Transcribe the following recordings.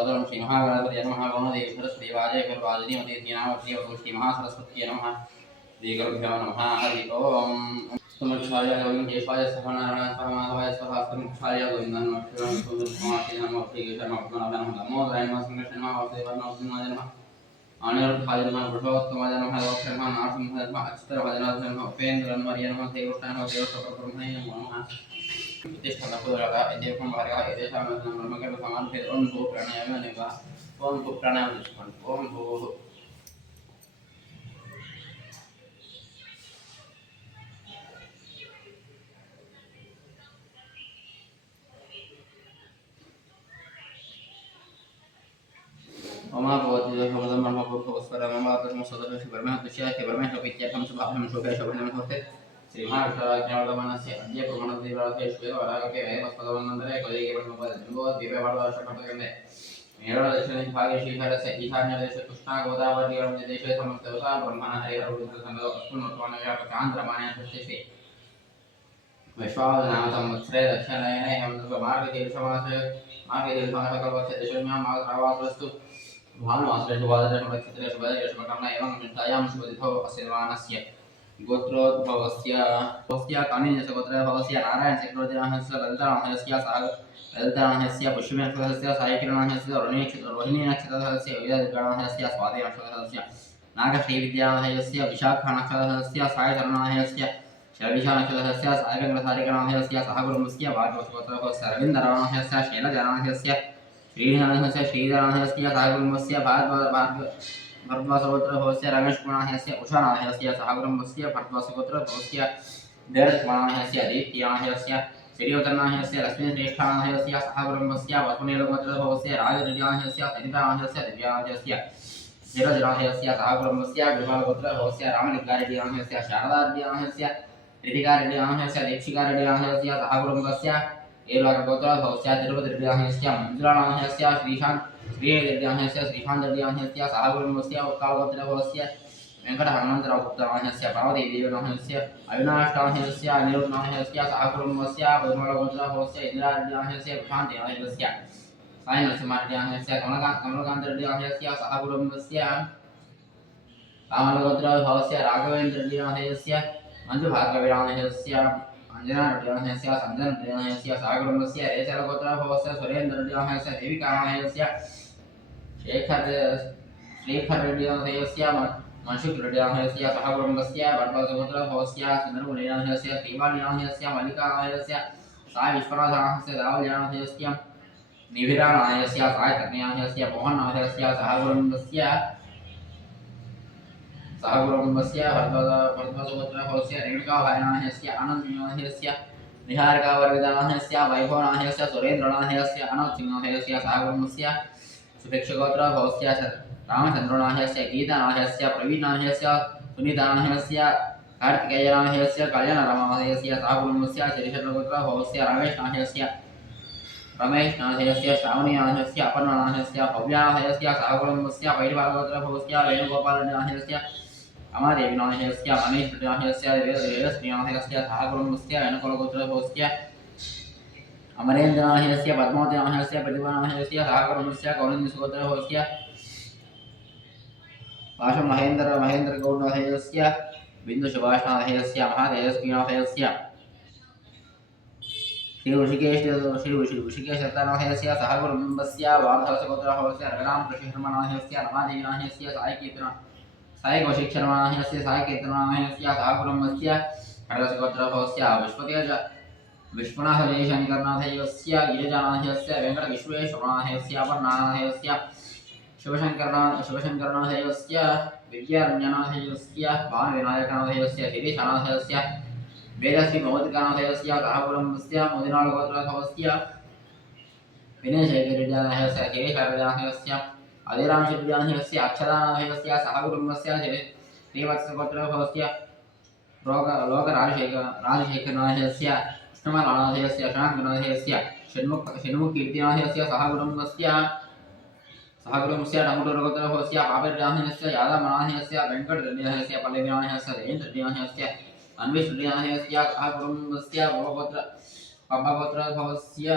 सदरं श्री महागणपति नमः गणदेवी सरस्वती वाजय वाजनीमती दीनावती श्री महासरस्वती नमः श्रीगुरुभ्यो नमः हरि ओम सुमुक्षाय गोविंद केशवाय सहनारायण सहमाधवाय सहस्रमुक्षाय गोविंदं नमः सुंदरकुमार नमः श्रीकृष्ण नमः नमो नमः संकृष्ण नमः वासुदेवाय नमः अनिरुद्धाय नमः पुरुषोत्तमाय नमः लोकस्य नमः नारसिंहाय नमः अच्युताय नमः उपेन्द्राय नमः देवताय नमः देवताय नमः प्रतिष्ठानपूर्वक देवं भार्या एतेषां ब्रह्मकर्म समानभेद ओम भू प्राणायाम निवा ओम भू प्राणायाम निष्पन्न ओम भू ओमा भवति भवदं ब्रह्म भूर्भुवस्वरं मम आत्मं सदस्य ब्रह्म तुष्याति ब्रह्म शोभित्यर्थं शुभाभं शुभे शोभनं होते श्रीमहाविष्णुराज्ञावगमनस्य अद्य प्रमाणदेवराधेश्वेव वरागके वैवस्पदवन्दरे कलिगे ब्रह्मपदजम्बो दिव्यभारतवर्षकटकन्दे मेरुदक्षिणभागे श्रीहरस्य ईशान्यदेशे कृष्णा गोदावरीदेशे समस्तवता ब्रह्मण हरिहरवृद्धसङ्गो अस्मिन्नत्वानव्यापकान्ध्रमाणयस्य विश्वावनाम संवत्सरे दक्षिणायने हेमन्तमार्गशीर्षमासे मार्गशीर्षमासकल्पस्य दशम्यां माघावासस्तु भानुवासरेषु वादरेषु नक्षत्रेषु वदरेषु कर्म एवं चिन्तायां शुभतिथौ अस्य निर्माणस्य गोत्रोद्भवस्य कानिन्यस्य गोत्रभवस्य नारायणचक्रवर्तिनाथस्य ललितानाथस्य ललितानाथस्य पुष्यमेनक्षत्रस्य सायकिरणाथस्य रोहिणीनक्षत्रस्य विजयगणाथस्य स्वातिनक्षत्रस्य नागश्रीविद्यानाथस्य विशाखानक्षत्रस्य सायचरणाथस्य शरविशानक्षत्रस्य सायवेङ्कटसारिकनाथस्य सहकुटुम्बस्य भागवतगोत्रभवस्य रवीन्द्रनाथस्य शैलजनाथस्य श्रीनाथस्य श्रीधरनाथस्य सहकुटुम्बस्य भरद्वाजगोत्रभवस्य रमेशकुमारनाथस्य उषानाथस्य सहकुटुम्बस्य भरद्वाजगोत्रभवस्य धीरजकुमारनाथस्य दीप्तिनाथस्य श्रीयोतनाथस्य लक्ष्मीश्रेष्ठानाथस्य सहकुटुम्बस्य वसुनीलगोत्रभवस्य राजरेड्डिनाथस्य सरितानाथस्य दिव्यानाथस्य धीरजनाथस्य सहकुटुम्बस्य गोपालगोत्रभवस्य रामलिङ्गारेड्डिनाथस्य शारदारेड्डिनाथस्य ऋतिकारेड्डिनाथस्य दीक्षिकारेड्डिनाथस्य सहकुटुम्बस्य एलगोत्रभवस्य तिरुपतिरेड्डिनाथस्य मञ्जुलानाथस्य श्रीरेड्डिनाथस्य श्रीकान्तरेड्डिनाथस्य सहकुटुम्बस्य उत्कलगोत्रभवस्य वेङ्कटहनुमन्तरावगुप्तनाथस्य पार्वतीदेवीनाथस्य अविनाशनाथस्य अनिरुद्धनाथस्य सहकुटुम्बस्य परिमलगोत्रभवस्य इन्दिरारेड्डिनाथस्य प्रशान्तिनाथस्य सायनरसिंहरेड्डिनाथस्य कमलकान्तरेड्डिनाथस्य सहकुटुम्बस्य रामलगोत्रभवस्य राघवेन्द्ररेड्डिनाथस्य मञ्जुभार्गवीनाथस्य अंजनारेड्डिनाथस्य संजनरेड्डिनाथस्य सहकुटुम्बस्य रेचलगोत्रभवस्य सुरेन्द्ररेड्डिनाथस्य देविकानाथस्य शेखररेड्डिनाथस्य मनशुकरेड्डिनाथस्य सहकुटुम्बस्य भरद्वाजगोत्रभवस्य सुन्दरमुनिनाथस्य श्रीवाणीनाथस्य मल्लिकानाथस्य साई विश्वनाथनाथस्य दावल्यानाथस्य निभिरानाथस्य सायकर्ण्याथस्य मोहननाथस्य सहकुटुम्बस्य भरद्वाजगोत्रभवस्य रेणुकाभायनाथस्य आनन्दनाथस्य निहारकावर्गनाथस्य वैभवनाथस्य सुरेन्द्रनाथस्य अनोत्सिंहनाथस्य सहकुटुम्बस्य सुभिक्षगोत्रभवस्य रामचन्द्रनाथस्य गीतानाथस्य प्रवीणनाथस्य सुनीतानाथस्य कार्तिकेयनाथस्य कल्याणरामनाथस्य सहकुटुम्बस्य श्रीशत्रगोत्रभवस्य रमेशनाथस्य श्रावणीनाथस्य अपर्णनाथस्य भव्यानाथस्य सहकुटुम्बस्य वैरिवालगोत्रभवस्य वेणुगोपालनाथस्य अमादेवीनाथस्य महेशनाथस्य वेदश्रीनाथस्य सहकुटुम्बस्य वेणुकुलगोत्रभवस्य अमरेन्द्रनाथस्य पद्मावतीनाथस्य प्रतिभानाथस्य सहकुटुम्बस्य कौलिन्यगोत्रभवस्य महेन्द्रगौडनाथस्य बिन्दुसुभाषनाथस्य महातेजस्वीनाथस्य श्री ऋषिकेशनाथस्य सहकुटुम्बस्य वार्धवसगोत्रभवस्य रघुरामकृष्णशर्मनाथस्य रमादेवीनाथस्य सायकौशिकशर्मनाथस्य सायकीर्तनाथस्य सहकुटुम्बस्य खड्गसगोत्रभवस्य विश्वनाथजयशङ्करनाथस्य गिरिजानाथस्य वेङ्कटविश्वेश्वरनाथस्य अपर्णानाथस्य शिवशङ्करनाथस्य विद्यारण्यनाथस्य भानुविनायकनाथस्य शिरीशनाथस्य वेदश्री मौलिकानाथस्य सहकुटुम्बस्य मोदिनाळगोत्रभवस्य विनयशेखरनाथस्य गिरीशनाथस्य अदिरामशेखरनाथस्य अक्षरानाथस्य सहकुटुम्बस्य श्रीवत्सगोत्रभवस्य राजशेखरनाथस्य कृष्णमलानाथस्य शान्तनाथस्य षण्मुखकीर्तिनाथस्य सहकुटुम्बस्य टमुटुरगोत्रभवस्य पापरेड्डिनाथस्य यादवनाथस्य वेङ्कटरेड्डिनाथस्य पल्लवीनाथस्य जयन्तरेड्डिनाथस्य अन्वेषरेड्डिनाथस्य सहकुटुम्बस्य पब्बगोत्रभवस्य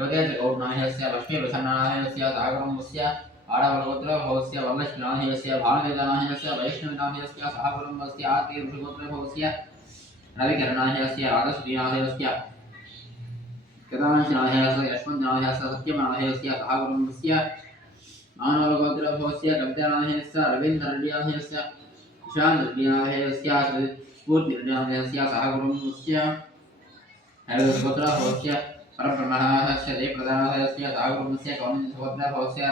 योगेन्द्र गौडनायस्य लक्ष्मीप्रसन्ननायस्य सागरमुस्य आडवलगोत्रभवस्य वरलक्ष्मीनायस्य भानुवेदनायस्य वैष्णवनायस्य सहकुटुम्बस्य आत्मीयगोत्रभवस्य रविकरणायस्य राधश्रीनायस्य कदांशनायस्य यशवन्तनायस्य सत्यमनायस्य सहकुटुम्बस्य मानवगोत्रभवस्य कवितानायस्य रवीन्द्रनायस्य ईशाननायस्य स्फूर्तिनायस्य सहकुटुम्बस्य हरिगोत्रभवस्य परब्रह्मणस्य जयप्रदानस्य सहकुटुम्बस्य कौन्दिन्यगोत्रभवस्य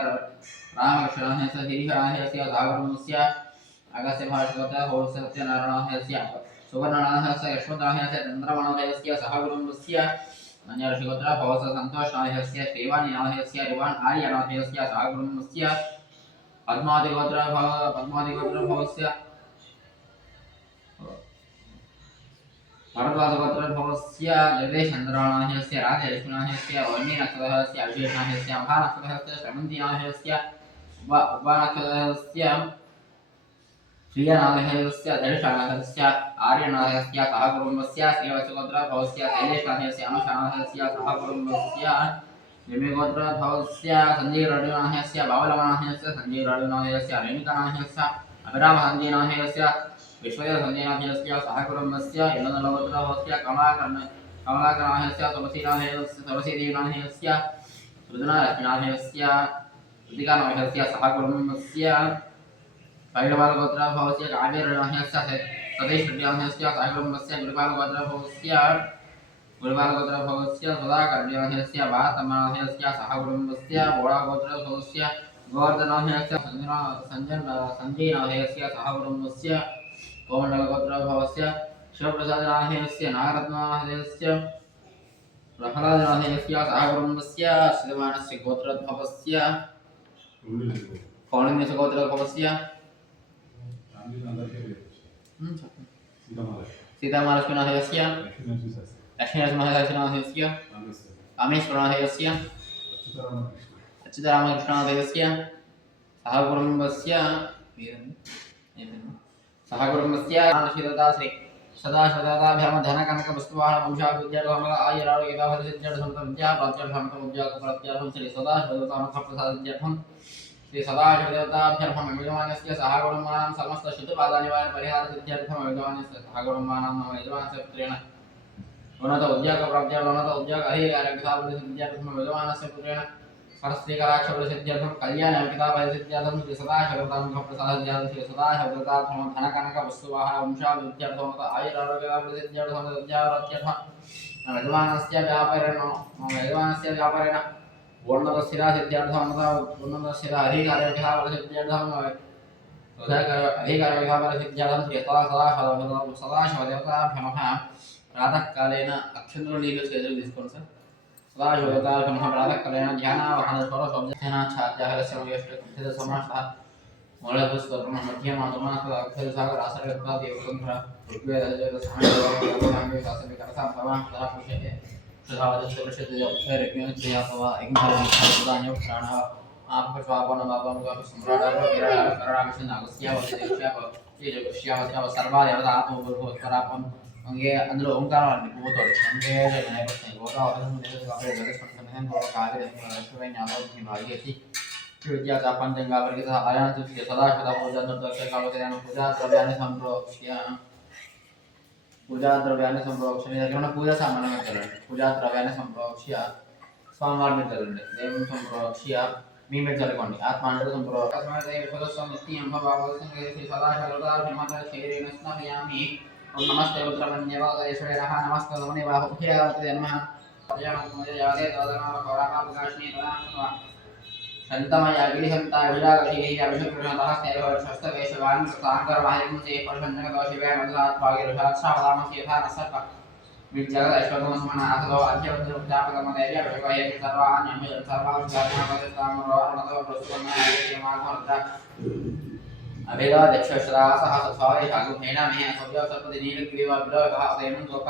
रामकृष्णनायस्य गिरिहरायस्य सहकुटुम्बस्य अगस्त्यभाषगोत्रभवस्य सत्यनारायणायस्य सुवर्णनायस्य यशवन्तनायस्य चन्द्रमनायस्य सहकुटुम्बस्य अन्यऋषिगोत्रभवस्य सन्तोषनायस्य श्रीवाणीनायस्य रिवान् आर्यनायस्य सहकुटुम्बस्य पद्मादिगोत्रभवस्य भरद्वाजगोत्रभवस्य जगदीशचन्द्रनायस्य राजलक्ष्मीनायस्य वह्निनक्षत्रस्य अभिषेकनायस्य महानक्षत्रस्य श्रमन्तीनायस्य उपनक्षत्रस्य श्रियनायस्य दर्शनायस्य आर्यनायस्य सहकुटुम्बस्य श्रीवत्सगोत्रभवस्य शैलेशनायस्य अनुषानायस्य सहकुटुम्बस्य निमिगोत्रभवस्य सञ्जीवनायस्य बावलनायस्य सञ्जीवनायस्य रेणुकानायस्य अभिरामसञ्जीनायस्य विश्वसञ्जीनायस्य सहकुटुम्बस्य इलनलगोत्रभवस्य कमलाकरनायस्य तुलसीदेवनायस्य रुद्रलक्ष्मीनायस्य ऋतिकानायस्य सहकुटुम्बस्य पैलवालगोत्रभवस्य काव्यनायस्य सतीशनायस्य सहकुटुम्बस्य गुरुपालगोत्रभवस्य सुधाकर्ण्यायस्य भारतमनायस्य सहकुटुम्बस्य बोडागोत्रभवस्य गोवर्धनायस्य सञ्जयनायस्य सहकुटुम्बस्य कोमण्डलगोत्रभवस्य शिवप्रसादनायस्य नागरत्नायस्य प्रह्लादनायस्य सहकुटुम्बस्य श्रीमानस्य गोत्रभवस्य कौण्डिन्यस्य गोत्रभवस्य सीतामहालक्ष्मीनायस्य लक्ष्मीनरसिंहनायस्य कामेश्वरनायस्य अच्युतरामकृष्णनायस्य सहकुटुम्बस्य श्री सदाशिवदाभ्यामधनकनकपुष्पवाहन वंशाभिद्यार्थमल आयुरारोग्यविद्यार्थसंतविद्या प्राच्यर्थमतमुद्यार्थं श्री सदाशिवदानप्रसादविद्यार्थं श्री सदाशिवदेवताभ्यर्थं यजमानस्य सहकुटुम्बानां समस्तशुद्धपादानिवारण परिहारसिद्ध्यर्थं यजमानस्य सहकुटुम्बानां मम यजमानस्य पुत्रेण उन्नत उद्योग अधिकारिविद्यार्थं यजमानस्य पुत्रेण परस्त्रीकराक्षरसिद्ध्यर्थं कल्याणविद्याभयसिद्ध्यर्थं श्री सदाशिवदानप्रसादविद्यार्थं श्री सदाशिवदत्तार्थं धनकनकवस्तुवाहन वंशाभिद्यार्थं आयुरारोग्यसिद्ध्यर्थं यजमानस्य व्यापारेण उन्नतस्थिरासिद्ध्यर्थं उन्नतस्थिर अधिकारिविद्यार्थं अधिकारिविद्यार्थं श्री सदाशिवदेवताभ्यः प्रातःकालेन अक्षन्तुలు నీళ్ళు చేతులు తీసుకోండి సార్ सदाशिवदेवताभ्यः प्रातःकालेन ध्यानावहन षोडशोपचाराध्यायस्य समासः मूलपुष्पं मध्यमातुमानः अक्षरसागर आसर्गत्वादेवसंधरा ऋग्वेदजगत्सामवेदासमिकरसां भवान् पुष्यते सुधावदस्यप्रसिद्धयोगक्षरज्ञोत्सयापवा एकधारणिकानि प्राणः आपकस्वापनवापमकसम्राटाः सर्वादेवता आत्मभूतपरापं अंगे अंदर ओंकार पुवतोड अंगे नैपथ्य गोटा అవసరం కాబట్టి జగస్పంచమహం కావ్య రక్షవైన ఆలోచన భాగ్యతి విద్యా పంచంగా వర్గిత ఆయాన సదాశివ పూజా దర్శకాలకైన పూజా ద్రవ్యాన్ని సంప్రోక్ష మీ దగ్గర ఉన్న పూజా సామాన్యం పెట్టాలండి పూజా ద్రవ్యాన్ని సంప్రోక్ష్య స్వామివారి మీద చల్లండి దేవుని సంప్రోక్ష్య మీ మీద చల్లుకోండి ఆత్మ అంటే సంప్రోక్ష సదాశివ नमस्ते उत्तरमन्यवादयेश्वरः नमस्ते मुनिवाहुभ्यावते नमः यादे दादनामकौराकाप्रकाशिनी तदानः शन्तमया गिरिहन्ता विरागशिः अभिषेकः स्नेहवर्षस्तवेशवान् कृताङ्करवाहिंसे परशन्नकदोषिवे मधुरात्वागिरशाक्षावदामस्य यथा नसर्प विजगदैश्वरमस्मनाथो अध्यवद्रुपजापकमदेवी अभिषेकः सर्वाण्यमय सर्वांशात्मकस्तामरो प्रस्तुतमनायमाघोरत्र अवेदा दक्षश्रासः सत्वाय हागुमेना मे सव्यसपदि नीलग्रीवा विलोकः अदेनं लोक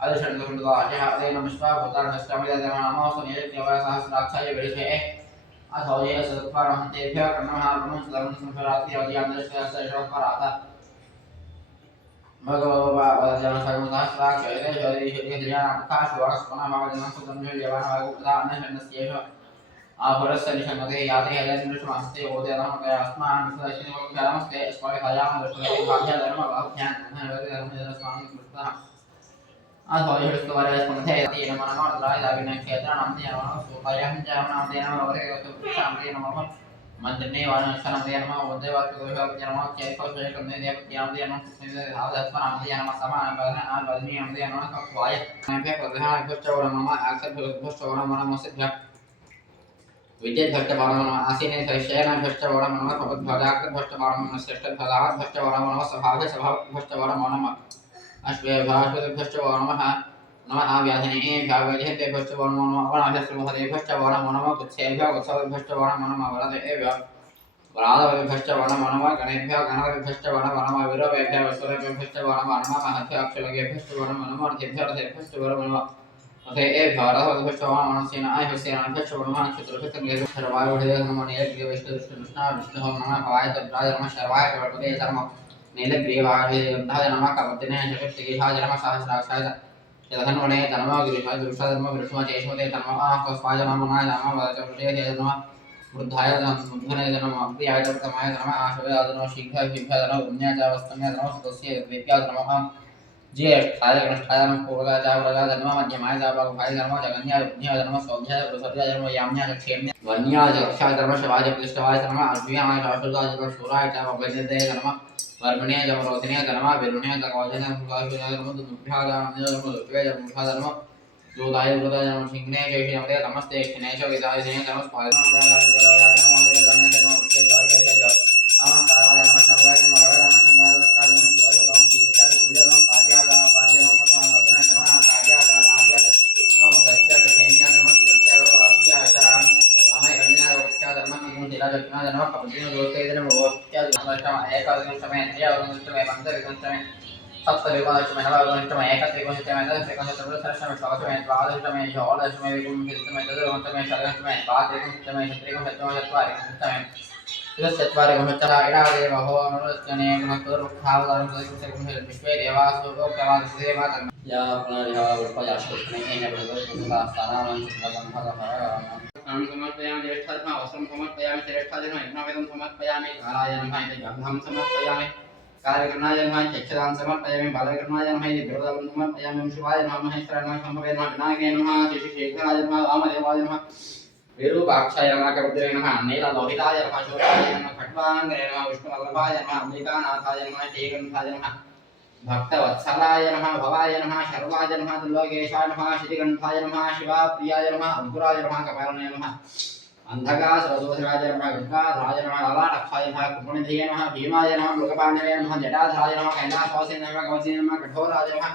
आदिशण्डसुण्डता अजः अदेनं विश्वा भूतानश्चामिदः नमोऽस्तुनियत्यवः सहस्राक्षाय विरिषे अथोये सत्पारहन्तेभ्यः कर्णमः ब्रह्मचर्म संसराति अदियान्दश्रयस्य परात भगवता सकम सहस्राक्ष हृदय आभरस्य निशंगते याते हृदयनिष्मास्ते ओदयनमते अस्मान् विश्वदर्शिनिमोक्षामस्ते स्मरितायां दर्शनते भाग्य धर्म अभ्यान धर्मस्वामी कृष्णः अथोयस्तवरे स्मृते यति नमनमद्राय दाविने क्षेत्रणान्ते नमः सोपायं च नमः नमः वरे शान्ते नमः मंत्रने वाणशनते नमः उद्देवात्मकोशक्ति नमः चैतोषयकन्ते देवत्यान्ते नमः कृष्णते धावदस्मनान्ते नमः समानपदनान् वदनीयन्ते नमः कक्वाय नमः प्रधान भष्टवरं नमः अक्षर भष्टवरं नमः सिद्ध विद्युत भट्टवारम नमः आसीने शयन भट्टवारम नमः भवद्भजाक भट्टवारम नमः श्रेष्ठ भजाक भट्टवारम नमः स्वभाव स्वभाव भट्टवारम नमः अश्वे भाष्वत भट्टवारम नमः आव्याधने भावजहते भट्टवारम नमः अनाशस्वहते भट्टवारम नमः कुत्सेभ्य उत्सव भट्टवारम नमः वरदेभ्य वरादवे भट्टवारम नमः गणेभ्य गणवे भट्टवारम नमः वीरवेभ्य वसुरेभ्य भट्टवारम नमः महत्य अक्षलगे भट्टवारम नमः अर्थिभ्य भट्टवारम नमः अथे ए भारत भट्टवारम मनसेन आय हसेन भट्टवारम नक्षत्रभट्टगे शर्वाय वडे नमः नीलग्रीव विष्णु विष्णु नमः हवाय तद्राज नमः शर्वाय कवटे धर्म नीलग्रीवाय तद्राज नमः कवतिने जगत्तिहाय नमः सहस्राक्षाय यदहन्वने नमः गिरिशाय दुर्षधर्म विष्णु चेष्मते नमः कस्वाय नमः नमः वदचुटे नमः वृद्धाय नमः नमः प्रियाय तमाय नमः आशवे नमः शीघ्र शीघ्र नमः पुण्याय वस्तम्य नमः सदस्य दिव्याय नमः ज्येष्ठाय गणेशाय नमः पूर्वजाय वरदाय नमः मध्यमाय जाबाभाय नमः जगन्याय पुण्याय नमः सौध्याय प्रसद्याय नमः याम्याय क्षेम्याय वन्याय रक्षाय नमः शिवाय प्रतिष्ठाय नमः अश्वियाय शाश्वताय नमः शूराय च वैद्यदे नमः वर्मण्याय जमरोधिन्याय नमः विरुण्याय कवचाय नमः नमः दुभ्याय नमः दुभ्याय नमः जोदाय वृदाय नमः सिंहने जय नमः नमस्ते क्षणेश वेदाय जय नमः स्वाय सप्तविकोणष्टमे नवविकोणष्टमे एकत्रिकोणष्टमे दशविकोणष्टमे दशविकोणष्टमे द्वादशमे षोडशमे विंशतितमे चतुर्विंशतितमे षड्विंशतितमे पाँचविंशतितमे षट्त्रिंशत्तमे चत्वारिंशत्तमे चतुश्चत्वारिंशत्तः इडादेव होमनुष्ठने महत्वरुक्खावतारं विश्वे देवासु लोकवासुदेवा या पुनरिहा पुष्पयाशुष्णे स्थानानं समर्पयामि ज्येष्ठाधर्म वस्त्रं समर्पयामि श्रेष्ठाधर्म यज्ञवेदं समर्पयामि कालाय नमः गन्धं समर्पयामि कार्यकरणाय नमः चक्षदान समर्पयामि बालकरणाय नमः विरोधं समर्पयामि शिवाय नमः महेश्वराय नमः शम्भवे नमः विनायकाय नमः श्रीशेखराय नमः वामदेवाय नमः विरूपाक्षाय नमः कपितराय नमः नीललोहिताय नमः शोभाय नमः खट्वाङ्गाय नमः विष्णुवल्लभाय नमः अम्बिकानाथाय नमः श्रीगन्धाय नमः भक्तवत्सलाय नमः भवाय नमः शर्वाय नमः दुर्लोकेशाय नमः श्रीगन्धाय नमः शिवाप्रियाय नमः अंकुराय नमः कपालनाय नमः अंधका सरस्वतीराज नमः गंगाधराज नमः लालाटक्षाय नमः कुम्भनिधये नमः भीमाय नमः मृगपाण्डवे नमः जटाधराय नमः कैलासवासिने नमः कवचिने नमः कठोराय नमः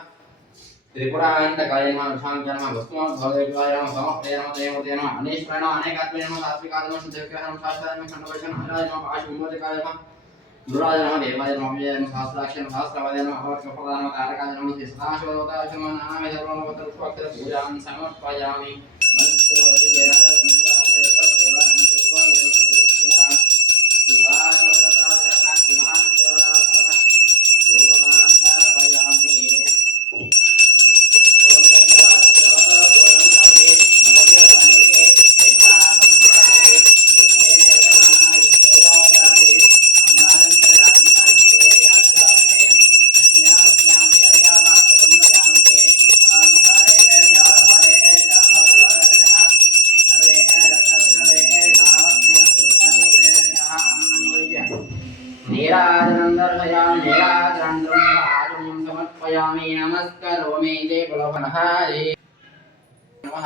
त्रिपुरान्तकाय नमः विशांकाय नमः वस्तुभवेद्वाय नमः समप्रिय नमः देवते नमः अनीश्वराय नमः अनेकात्मने नमः सात्विकाय नमः शुद्धविग्रहाय नमः शास्त्राय नमः खण्डवचनाय नमः पाशविमोचकाय नमः गुरुराज नमः देवाय नमः अव्ययाय नमः सहस्राक्षाय नमः सहस्रपादाय नमः अवर्गप्रदाय नमः तारकाय नमः सदाशिवदेवताय नमः नामे सर्वलोकत्रस्वाक्षर पूजां समर्पयामि समर्पयामि नमस्करोमि जय बलवनहाय नमः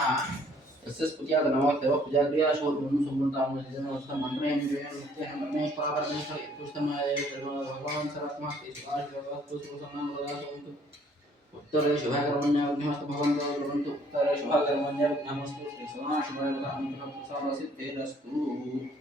यस्य स्तुत्याद नमः देव पूजा क्रिया शोधनं संपूर्णतां नमः मंत्रेण नित्यं परमेश्वर परमेश्वर इत्युष्टमाय भगवान सर्वात्मा ईश्वर देवस्तु सुसन्नाम प्रदासन्तु उत्तरे शुभकर्मण्यमस्तु भवन्तु कुर्वन्तु उत्तरे शुभकर्मण्यमस्तु श्री सोना शुभकर्मण्यमस्तु सिद्धिरस्तु।